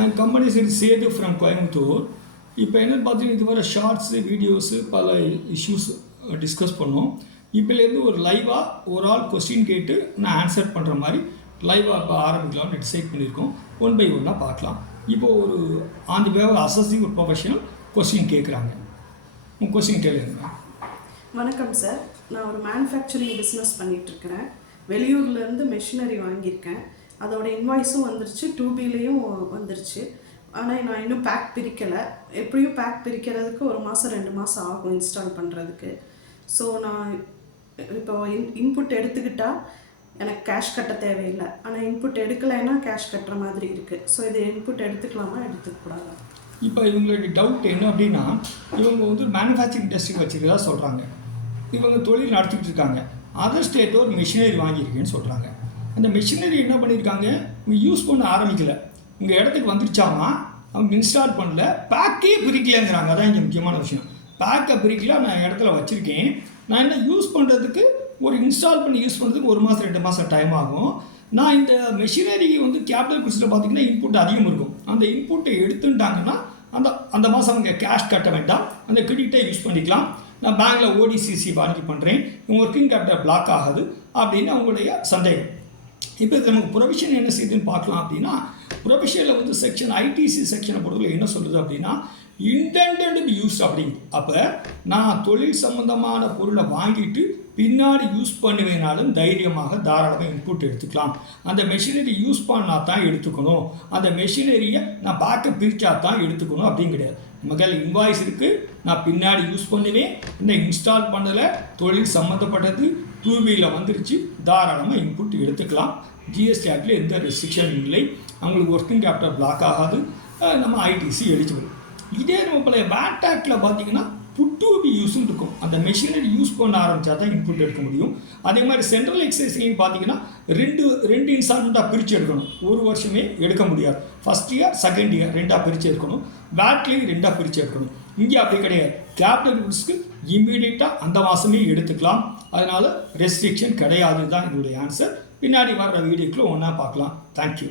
And companies in Sethu from Coimbatore. இப்போ என்னென்னு பார்த்தீங்கன்னா இது வர ஷார்ட்ஸு வீடியோஸு பல இஷ்யூஸ் டிஸ்கஸ் பண்ணோம். இப்போலேருந்து ஒரு லைவாக ஒரு ஆள் கொஸ்டின் கேட்டு நான் ஆன்சர் பண்ணுற மாதிரி லைவாக இப்போ ஆரம்பிக்கலாம்னு டிசைட் பண்ணியிருக்கோம். ஒன் பை ஒன்னாக பார்க்கலாம். இப்போது ஒரு on the way of assessing ஒரு ப்ரொஃபஷனல் கொஸ்டின் கேட்குறாங்க. உங்கள் கொஸ்டின் கேளுங்க. வணக்கம் சார், நான் ஒரு மேனுஃபேக்சரிங் பிஸ்னஸ் பண்ணிகிட்ருக்கிறேன். வெளியூர்லேருந்து மெஷினரி வாங்கியிருக்கேன். அதோட இன்வாய்ஸும் வந்துருச்சு, 2Bலேயும் வந்துருச்சு. ஆனால் நான் இன்னும் பேக் பிரிக்கலை. எப்படியும் பேக் பிரிக்கிறதுக்கு 1 மாதம் 2 மாதம் ஆகும் இன்ஸ்டால் பண்ணுறதுக்கு. ஸோ நான் இப்போ இன்புட் எடுத்துக்கிட்டால் எனக்கு கேஷ் கட்ட தேவையில்லை. ஆனால் இன்புட் எடுக்கலைன்னா கேஷ் கட்டுற மாதிரி இருக்குது. ஸோ இது இன்புட் எடுத்துக்கலாமா எடுத்துக்கூடாதா? இப்போ இவங்களுடைய டவுட் என்ன அப்படின்னா, இவங்க வந்து மேனுஃபேக்சரிங் இண்டஸ்ட்ரி வச்சுருக்கதா சொல்கிறாங்க. இவங்க தொழில் நடத்திக்கிட்டு இருக்காங்க. அதர் ஸ்டேட்டோ ஒரு மிஷினரி வாங்கியிருக்கேன்னு சொல்கிறாங்க. அந்த மிஷினரி என்ன பண்ணியிருக்காங்க, இவங்க யூஸ் பண்ண ஆரம்பிக்கலை. உங்கள் இடத்துக்கு வந்துருச்சாமா, அவங்க இன்ஸ்டால் பண்ணல, பேக்கே பிரிக்கலைங்கிறாங்க. அதான் இங்கே முக்கியமான விஷயம். பேக்கை பிரிக்கல, நான் இடத்துல வச்சுருக்கேன். நான் என்ன யூஸ் பண்ணுறதுக்கு ஒரு இன்ஸ்டால் பண்ணி யூஸ் பண்ணுறதுக்கு 1 மாதம் 2 மாதம் டைம் ஆகும். நான் இந்த மெஷினரி வந்து கேபிட்டல் குட்ஸில் பார்த்திங்கன்னா இன்புட் அதிகம் இருக்கும். அந்த இன்புட்டை எடுத்துட்டாங்கன்னா அந்த மாதம் அவங்க கேஷ் கட்ட வேண்டாம், அந்த கிரெடிட்டை யூஸ் பண்ணிக்கலாம். நான் பேங்க்கில் ஓடிசிசி வாங்கி பண்ணுறேன், ஒர்க்கிங் கேபிட்டல் பிளாக் ஆகுது அப்படின்னு அவங்களுடைய சந்தேகம். இப்போ இது நமக்கு ப்ரொவிஷன் என்ன செய்யுதுன்னு பார்க்கலாம். அப்படின்னா ப்ரொவிஷனில் வந்து செக்ஷன் ஐடிசி செக்ஷனை பொறுத்தவரை என்ன சொல்லுது அப்படின்னா, இன்டெண்டட் யூஸ் அப்படிங்க. அப்போ நான் தொழில் சம்பந்தமான பொருளை வாங்கிட்டு பின்னாடி யூஸ் பண்ணுவேனாலும் தைரியமாக தாராளமாக இன்புட் எடுத்துக்கலாம். அந்த மெஷினரி யூஸ் பண்ணால் தான் எடுத்துக்கணும், அந்த மெஷினரியை நான் பேக்கப் பிரித்தா தான் எடுத்துக்கணும் அப்படின்னு கிடையாது. மகள் இன்வாய்ஸ் இருக்குது, நான் பின்னாடி யூஸ் பண்ணுவேன், இன்னும் இன்ஸ்டால் பண்ணலை, தொழில் சம்மந்தப்பட்டது 2Bயில் வந்துருச்சு, தாராளமாக இன்புட் எடுத்துக்கலாம். ஜிஎஸ்டி ஆக்டில் எந்த ரெஸ்ட்ரிக்ஷன் இல்லை, அவங்களுக்கு ஒர்க்கிங் கேபிட்டல் பிளாக் ஆகாது, நம்ம ஐடிசி எலிஜிபிள். இதே நம்ம பழைய வேட் ஆக்டில் பார்த்தீங்கன்னா புட் டு பி யூஸ்ன்னு இருக்கும். அந்த மெஷினரி யூஸ் பண்ண ஆரம்பித்தா தான் இன்புட் எடுக்க முடியும். அதே மாதிரி சென்ட்ரல் எக்ஸைஸ்லையும் பார்த்தீங்கன்னா ரெண்டு இன்ஸ்டால்மெண்ட்டாக பிரித்து எடுக்கணும். 1 வருஷமே எடுக்க முடியாது. ஃபஸ்ட் இயர் செகண்ட் இயர் 2ஆக பிரித்து எடுக்கணும். வேட்லேயும் 2ஆக பிரித்து எடுக்கணும். இங்கே அப்படி கிடையாது. கேபிட்டல் குட்ஸ்க்கு இம்மீடியட்டாக அந்த மாதமே எடுத்துக்கலாம். அதனால் ரெஸ்ட்ரிக்ஷன் கிடையாது தான் என்னுடைய ஆன்சர். பின்னாடி வர்ற வீடியோக்குள்ளே ஒன்றா பார்க்கலாம். தேங்க்யூ.